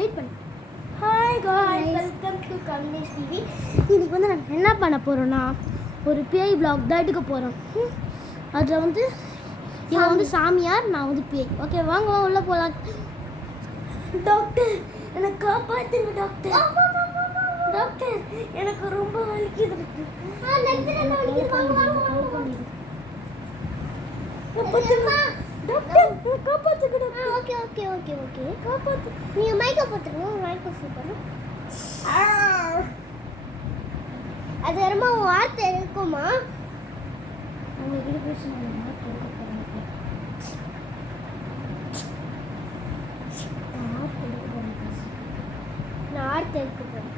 Wait பண்ணு. Hi guys, welcome to Kamlesh TV. இன்னைக்கு வந்து நான் என்ன பண்ண போகிறோன்னா ஒரு பேய் vlog தான் எடுக்க போகிறோம். அதில் வந்து இவன் வந்து சாமியார், நான் வந்து பேய். ஓகே வாங்க உள்ளே போகலாம். டாக்டர் என்னை காப்பாற்றுங்க டாக்டர். டாக்டர் எனக்கு ரொம்ப வலிக்குது. ஓகே ஓகே ஓகே ஓகே காப்பாற்று. நீங்கள் மைக்கை போட்டுருங்க. மைக்கை சூப்பர். அது ரொம்ப வார்த்தை இருக்குமா? உங்களுக்கு பிரச்சனை நான் ஆர்த்த இருக்க போகிறேன்.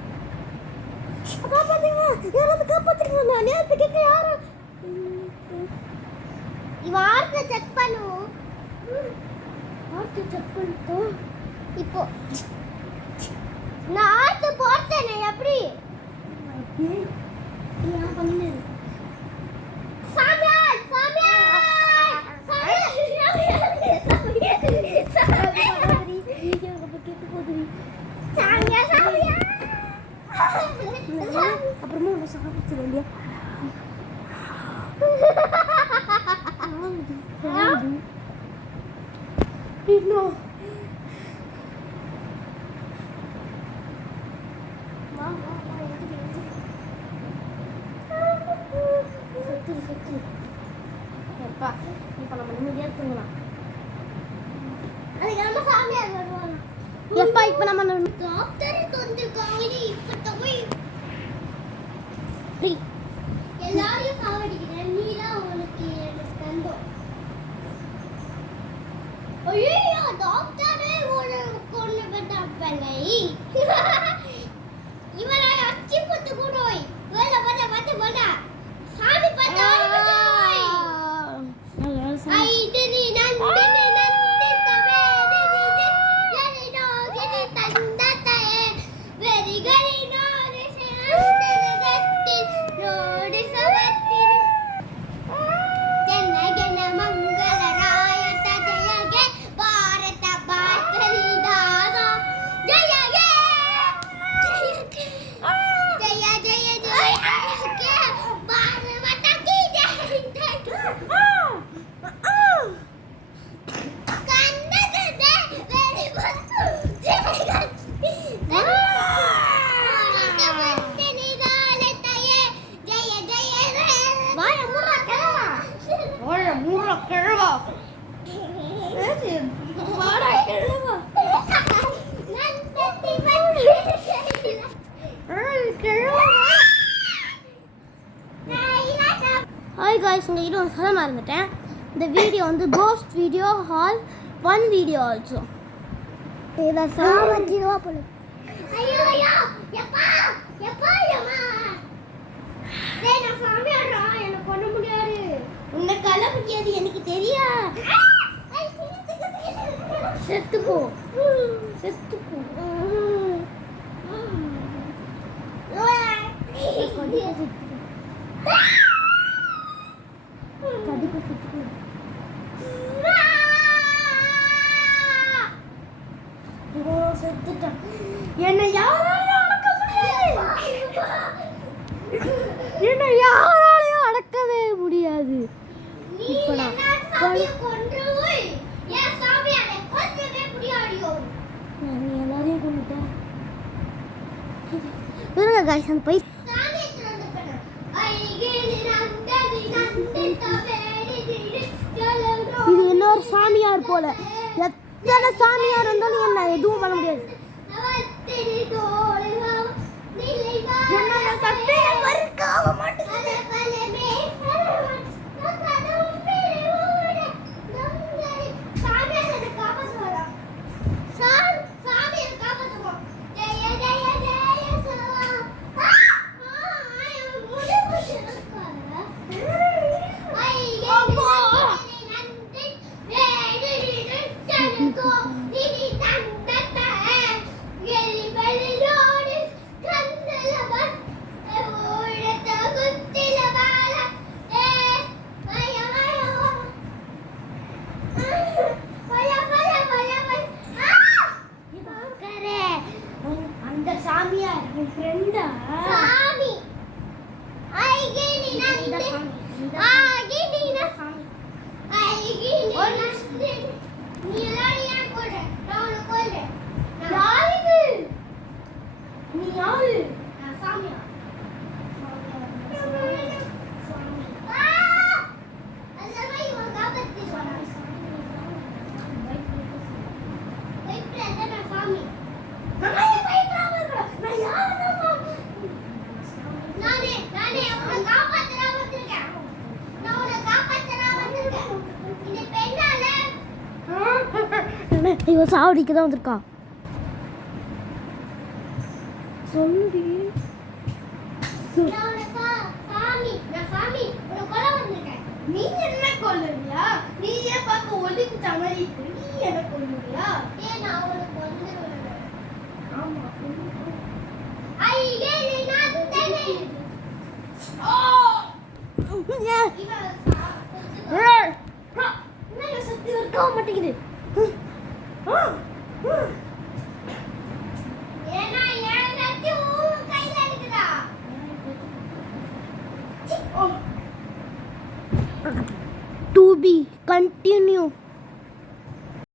காப்பாற்றுங்க, யாராவது காப்பாற்றுங்க. நான் நேரத்தை கேட்க யாரும் இவன் ஆர்த்தை செக் பண்ணுவோம். ஆர்த்தை செக் பண்ணிட்டோம். இப்போ நான் ஆர்த்தை போட்டேனே எப்படி ஏன் பண்ணு? சாமியார் சாமியார் அப்புறமா உன்னை சாப்பிட்டு இல்லையா? இன்னும் இப்போ நம்ம நிம்மதியாக தூங்கலாம். எப்பா இப்போ நம்ம டாக்டருக்கு வந்திருக்காங்க. இப்போ போய் எல்லாரையும் சாவடிக்கிறேன். நீ தான் உங்களுக்கு தந்தோம். ஐயோ டாக்டரே கொண்டு விட்டாப்பலை. இவனை அச்சி போட்டு கூடோய் வர வர வர வர சாமி பார்த்தா ஐதனி நந்தினி நந்தி தவேரி நதி நோ கினி தந்ததே வெரி கரி நோ ரிசே ரோடி சவத்தி ஜன ஜன மங்கள ராயத ஜய गे ಭಾರತ ಭಾತರಿ ದಾಸ ಜಯ गे ಜಯ ಜಯ ಜಯ गे ಭಾರತ की जय ஹாய் காய்ஸ், உங்ககிட்ட ஒரு சொல்ல மறந்துட்டேன். இந்த வீடியோ வந்து ghost video hall 1 video also. இதை சாவடிச்சிடுவா போல. ஐயோ ஐயோ எப்பா எப்பா யம்மா டேய் நான் சாமியாரா, எனக்கு பண்ண முடியாது. உன்னை கல்ல முடியாது எனக்கு தெரியா. செத்து போ செத்து போ. என்னை யாராலையும் அடக்கவே முடியாது. இப்போ நான் எல்லாரையும் கொண்டுட்டேன். காய்ஸ் அந்த போய் இது இன்னொரு சாமியார் போல. எத்தனை சாமியார் இருந்தாலும் என்ன எதுவும் பண்ண முடியாது. சாமியார் உன் ஃப்ரெண்டா சாமி ஐகே நீனா ஆகே நீனா சாமி ஐகே நீனா நீ எல்லாரும் ஏன் கொல்ற நான் உன்னை கொல்றேன் யாரு இது நீ யாரு நான் சாமியா அல்லவை உன் காபத்தி சொன்னான் பயப்படாத நான் சாமி நான் பயப்படாம நான் யாரு நானே உன்னை காப்பாத்தறா வந்திருக்கேன் நான் உன்னை காப்பாத்தறா வந்திருக்கேன் இந்த பெண்ணால இவன் சாவடிக்கு தான் வந்திருக்கா சொல்லுடி நான் உன்னை சாமி உன்னை கொல்ல வந்திருக்கேன் நீ என்ன கொல்லுறியா நீ ஏன் பார்க்க ஒலிக்கு தவறிட்டு நீ என்ன கொல்லுறியா ஏன் நான் உனக்கு வந்துருவேன் ஆமா ஐயே நீ நான் தந்தேனே என்ன சக்தி இருக்க மாட்டேங்குது ஏன்னா என் சக்தி உன் கையில இருக்குதா To be continue.